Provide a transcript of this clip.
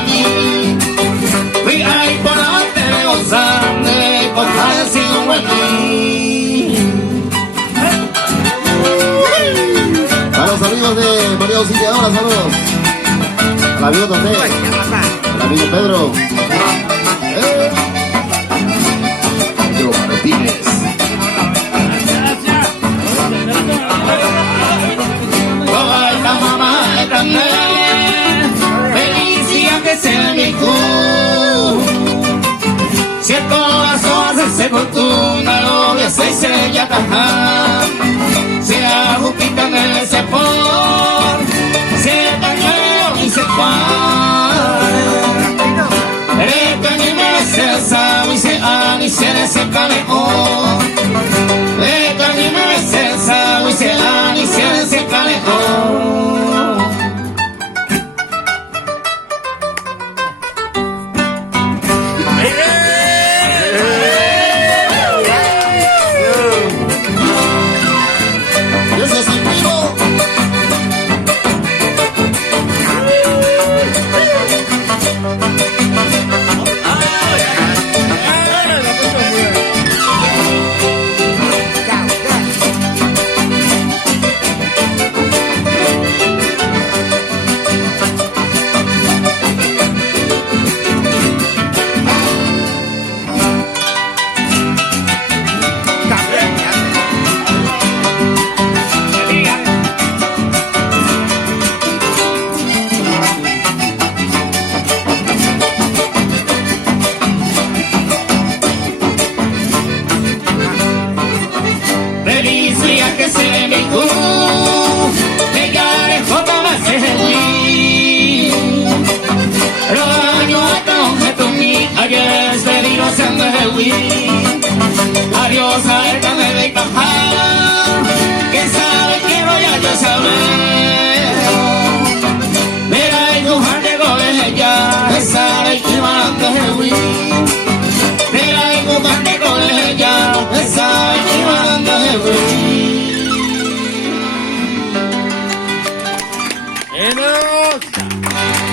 mí. Fui ahí por la de gozarme, por decir un buen mí. A los amigos de María Auxiliadora, saludos. Al amigo Tomé, al amigo Pedro. Pedro Martínez. Toda mamá de carnet, felicidad que sea mi cruz. Si el corazón hace fortuna, lo que se sella caja. Sea juquita en el cepón, sea cañón y se el que ni me se sabe y se han y se le seca lejos. El que ni me se sabe y se han y se le seca lejos. Feliz día que se me cruz, me llame J más el Los años hasta donde tú mi, ayer es feliz no se anda el Adiós a el que me de cajar, que sabe que voy a yo saber. Mira y tu gente goles ella, que sabe que va a andar el Mira y tu gente goles ella, que sabe que va a andar el ¡Enos!